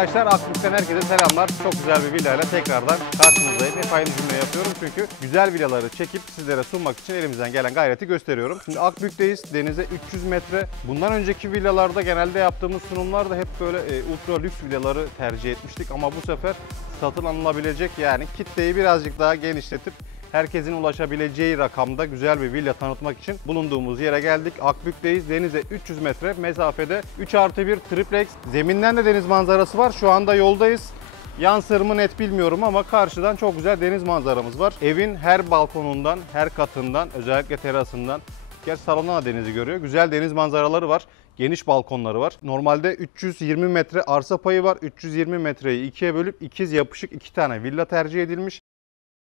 arkadaşlar, Akbük'ten herkese selamlar. Çok güzel bir villayla tekrardan karşınızdayım. Hep aynı cümle yapıyorum çünkü güzel villaları çekip sizlere sunmak için elimizden gelen gayreti gösteriyorum. Şimdi Akbük'teyiz, denize 300 metre. Bundan önceki villalarda genelde yaptığımız sunumlarda hep böyle ultra lüks villaları tercih etmiştik. Ama bu sefer satın alınabilecek, yani kitleyi birazcık daha genişletip herkesin ulaşabileceği rakamda güzel bir villa tanıtmak için bulunduğumuz yere geldik. Akbük'teyiz. Denize 300 metre mesafede 3+1 triplex. Zeminden de deniz manzarası var. Şu anda yoldayız. Yan sır mı net bilmiyorum ama karşıdan çok güzel deniz manzaramız var. Evin her balkonundan, her katından, özellikle terasından, gerçi salondan da denizi görüyor. Güzel deniz manzaraları var. Geniş balkonları var. Normalde 320 metre arsa payı var. 320 metreyi ikiye bölüp ikiz yapışık 2 tane villa tercih edilmiş.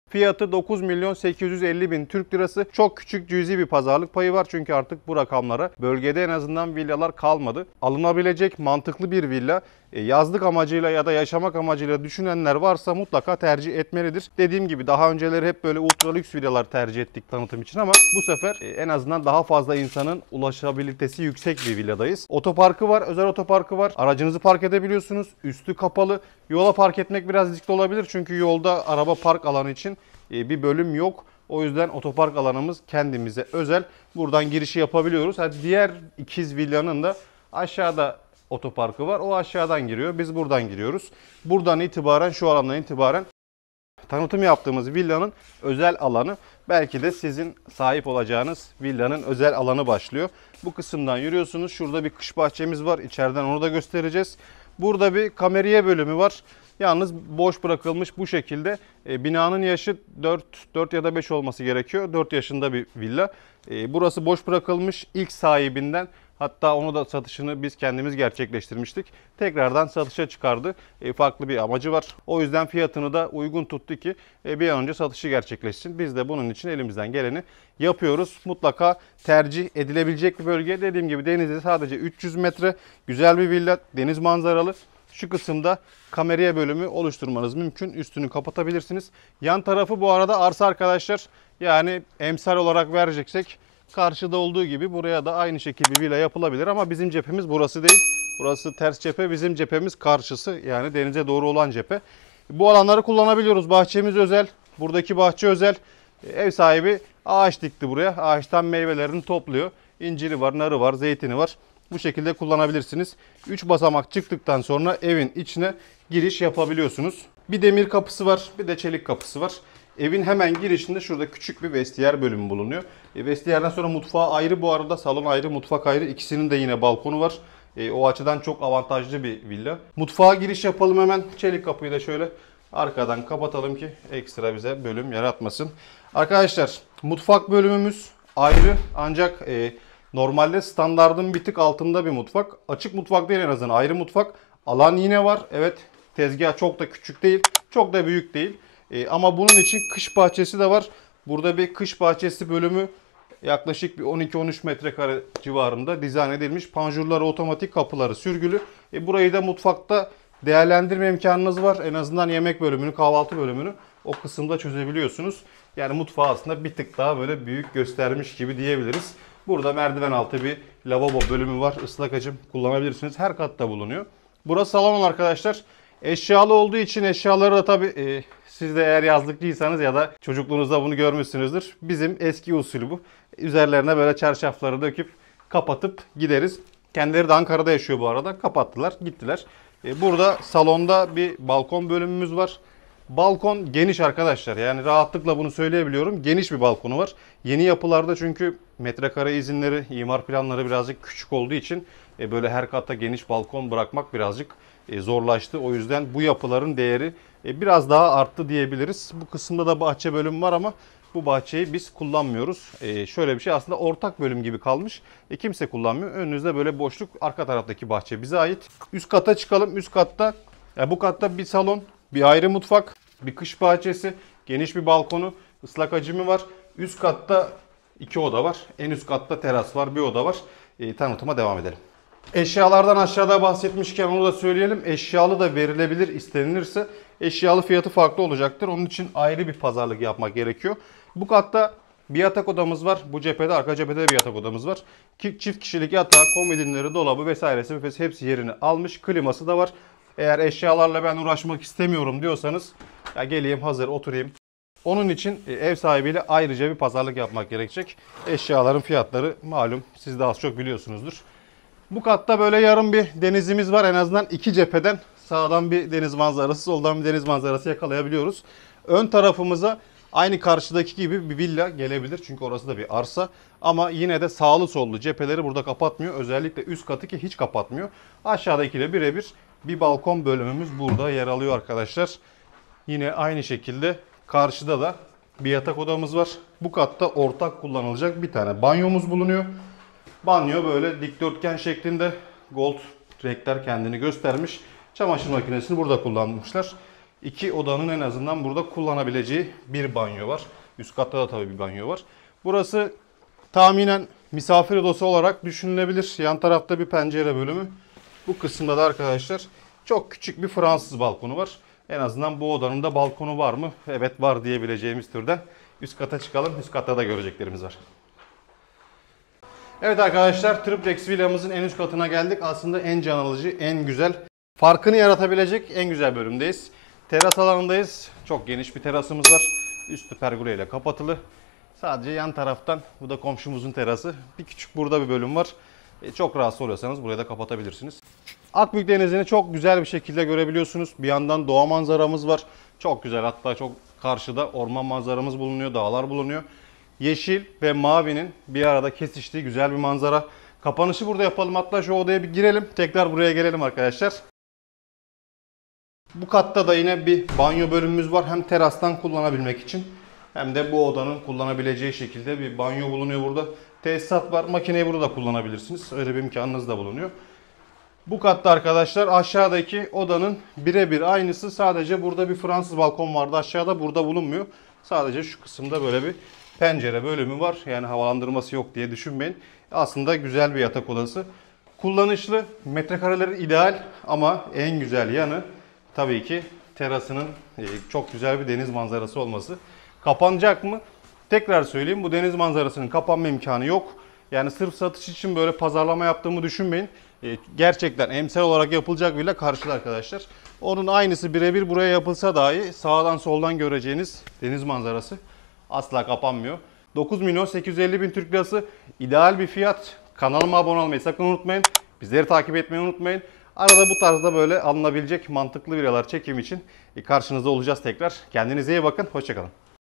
Fiyatı 9.850.000 Türk Lirası. Çok küçük cüzi bir pazarlık payı var çünkü artık bu rakamlara bölgede en azından villalar kalmadı. Alınabilecek mantıklı bir villa, yazlık amacıyla ya da yaşamak amacıyla düşünenler varsa mutlaka tercih etmelidir. Dediğim gibi daha önceleri hep böyle ultra lüks villalar tercih ettik tanıtım için ama bu sefer en azından daha fazla insanın ulaşabilitesi yüksek bir villadayız. Otoparkı var, özel otoparkı var. Aracınızı park edebiliyorsunuz. Üstü kapalı. Yola park etmek biraz riskli olabilir çünkü yolda araba park alanı için bir bölüm yok. O yüzden otopark alanımız kendimize özel. Buradan girişi yapabiliyoruz. Diğer ikiz villanın da aşağıda otoparkı var. O aşağıdan giriyor. Biz buradan giriyoruz. Buradan itibaren, şu alandan itibaren tanıtım yaptığımız villanın özel alanı, belki de sizin sahip olacağınız villanın özel alanı başlıyor. Bu kısımdan yürüyorsunuz. Şurada bir kış bahçemiz var. İçeriden onu da göstereceğiz. Burada bir kameriye bölümü var. Yalnız boş bırakılmış bu şekilde. Binanın yaşı 4 ya da 5 olması gerekiyor. 4 yaşında bir villa. Burası boş bırakılmış ilk sahibinden. Hatta onu da satışını biz kendimiz gerçekleştirmiştik. Tekrardan satışa çıkardı. Farklı bir amacı var. O yüzden fiyatını da uygun tuttu ki bir an önce satışı gerçekleşsin. Biz de bunun için elimizden geleni yapıyoruz. Mutlaka tercih edilebilecek bir bölge. Dediğim gibi denize sadece 300 metre. Güzel bir villa, deniz manzaralı. Şu kısımda kameriye bölümü oluşturmanız mümkün. Üstünü kapatabilirsiniz. Yan tarafı bu arada arsa arkadaşlar. Yani emsal olarak vereceksek karşıda olduğu gibi buraya da aynı şekilde bir villa yapılabilir. Ama bizim cephemiz burası değil. Burası ters cephe. Bizim cephemiz karşısı. Yani denize doğru olan cephe. Bu alanları kullanabiliyoruz. Bahçemiz özel. Buradaki bahçe özel. Ev sahibi ağaç dikti buraya. Ağaçtan meyvelerini topluyor. İnciri var, narı var, zeytini var. Bu şekilde kullanabilirsiniz. 3 basamak çıktıktan sonra evin içine giriş yapabiliyorsunuz. Bir demir kapısı var, bir de çelik kapısı var. Evin hemen girişinde şurada küçük bir vestiyer bölümü bulunuyor. Vestiyerden sonra mutfağı ayrı bu arada. Salon ayrı, mutfak ayrı. İkisinin de yine balkonu var. O açıdan çok avantajlı bir villa. Mutfağa giriş yapalım hemen. Çelik kapıyı da şöyle arkadan kapatalım ki ekstra bize bölüm yaratmasın. Arkadaşlar mutfak bölümümüz ayrı ancak normalde standardın bir tık altında bir mutfak. Açık mutfak değil, en azından ayrı mutfak. Alan yine var. Evet, tezgah çok da küçük değil. Çok da büyük değil. Ama bunun için kış bahçesi de var. Burada bir kış bahçesi bölümü yaklaşık bir 12-13 metrekare civarında dizayn edilmiş. Panjurları otomatik, kapıları sürgülü. Burayı da mutfakta değerlendirme imkanınız var. En azından yemek bölümünü, kahvaltı bölümünü o kısımda çözebiliyorsunuz. Yani mutfağı aslında bir tık daha böyle büyük göstermiş gibi diyebiliriz. Burada merdiven altı bir lavabo bölümü var. Islak hacim kullanabilirsiniz. Her katta bulunuyor. Burası salon arkadaşlar. Eşyalı olduğu için eşyaları da tabii siz de eğer yazlıkçıysanız ya da çocukluğunuzda bunu görmüşsünüzdür. Bizim eski usulü bu. Üzerlerine böyle çarşafları döküp kapatıp gideriz. Kendileri de Ankara'da yaşıyor bu arada. Kapattılar, gittiler. Burada salonda bir balkon bölümümüz var. Balkon geniş arkadaşlar. Yani rahatlıkla bunu söyleyebiliyorum. Geniş bir balkonu var. Yeni yapılarda çünkü metrekare izinleri, imar planları birazcık küçük olduğu için böyle her katta geniş balkon bırakmak birazcık zorlaştı. O yüzden bu yapıların değeri biraz daha arttı diyebiliriz. Bu kısımda da bahçe bölümü var ama bu bahçeyi biz kullanmıyoruz. Şöyle bir şey, aslında ortak bölüm gibi kalmış. Kimse kullanmıyor. Önünüzde böyle boşluk, arka taraftaki bahçe bize ait. Üst kata çıkalım. Üst katta, bu katta bir salon, bir ayrı mutfak, bir kış bahçesi, geniş bir balkonu, ıslak hacimi var. Üst katta 2 oda var. En üst katta teras var, bir oda var. Tanıtıma devam edelim. Eşyalardan aşağıda bahsetmişken onu da söyleyelim. Eşyalı da verilebilir istenilirse. Eşyalı fiyatı farklı olacaktır. Onun için ayrı bir pazarlık yapmak gerekiyor. Bu katta bir yatak odamız var. Bu cephede, arka cephede de bir yatak odamız var. Çift kişilik yatağı, komodinleri, dolabı vesairesi hepsi yerini almış. Kliması da var. Eğer eşyalarla ben uğraşmak istemiyorum diyorsanız ya geleyim hazır oturayım. Onun için ev sahibiyle ayrıca bir pazarlık yapmak gerekecek. Eşyaların fiyatları malum, siz de az çok biliyorsunuzdur. Bu katta böyle yarım bir denizimiz var. En azından iki cepheden sağdan bir deniz manzarası, soldan bir deniz manzarası yakalayabiliyoruz. Ön tarafımıza aynı karşıdaki gibi bir villa gelebilir. Çünkü orası da bir arsa. Ama yine de sağlı sollu cepheleri burada kapatmıyor. Özellikle üst katı ki hiç kapatmıyor. Aşağıdakiyle birebir bir balkon bölümümüz burada yer alıyor arkadaşlar. Yine aynı şekilde karşıda da bir yatak odamız var. Bu katta ortak kullanılacak bir tane banyomuz bulunuyor. Banyo böyle dikdörtgen şeklinde, gold renkler kendini göstermiş. Çamaşır makinesini burada kullanmışlar. İki odanın en azından burada kullanabileceği bir banyo var. Üst katta da tabii bir banyo var. Burası tahminen misafir odası olarak düşünülebilir. Yan tarafta bir pencere bölümü. Bu kısımda da arkadaşlar çok küçük bir Fransız balkonu var. En azından bu odanın da balkonu var mı? Evet var diyebileceğimiz türden. Üst kata çıkalım. Üst katta da göreceklerimiz var. Evet arkadaşlar, triplex villamızın en üst katına geldik. Aslında en can alıcı, en güzel, farkını yaratabilecek en güzel bölümdeyiz. Teras alanındayız. Çok geniş bir terasımız var. Üstü pergole ile kapatılı. Sadece yan taraftan, bu da komşumuzun terası. Bir küçük burada bir bölüm var. Çok rahatsız oluyorsanız burayı da kapatabilirsiniz. Akbük Denizi'ni çok güzel bir şekilde görebiliyorsunuz. Bir yandan doğa manzaramız var. Çok güzel, hatta çok karşıda orman manzaramız bulunuyor, dağlar bulunuyor. Yeşil ve mavinin bir arada kesiştiği güzel bir manzara. Kapanışı burada yapalım. Hatta şu odaya bir girelim. Tekrar buraya gelelim arkadaşlar. Bu katta da yine bir banyo bölümümüz var. Hem terastan kullanabilmek için hem de bu odanın kullanabileceği şekilde bir banyo bulunuyor burada. Tesisat var. Makineyi burada kullanabilirsiniz. Öyle bir imkanınız da bulunuyor. Bu katta arkadaşlar aşağıdaki odanın birebir aynısı. Sadece burada bir Fransız balkon vardı. Aşağıda, burada bulunmuyor. Sadece şu kısımda böyle bir pencere bölümü var. Yani havalandırması yok diye düşünmeyin. Aslında güzel bir yatak odası. Kullanışlı, metrekareleri ideal ama en güzel yanı tabii ki terasının çok güzel bir deniz manzarası olması. Kapanacak mı? Tekrar söyleyeyim, bu deniz manzarasının kapanma imkanı yok. Yani sırf satış için böyle pazarlama yaptığımı düşünmeyin. Gerçekten emsal olarak yapılacak villa karşıda arkadaşlar. Onun aynısı birebir buraya yapılsa dahi sağdan soldan göreceğiniz deniz manzarası asla kapanmıyor. 9.850.000 Türk Lirası ideal bir fiyat. Kanalıma abone olmayı sakın unutmayın. Bizleri takip etmeyi unutmayın. Arada bu tarzda böyle alınabilecek mantıklı villalar çekim için karşınızda olacağız tekrar. Kendinize iyi bakın. Hoşça kalın.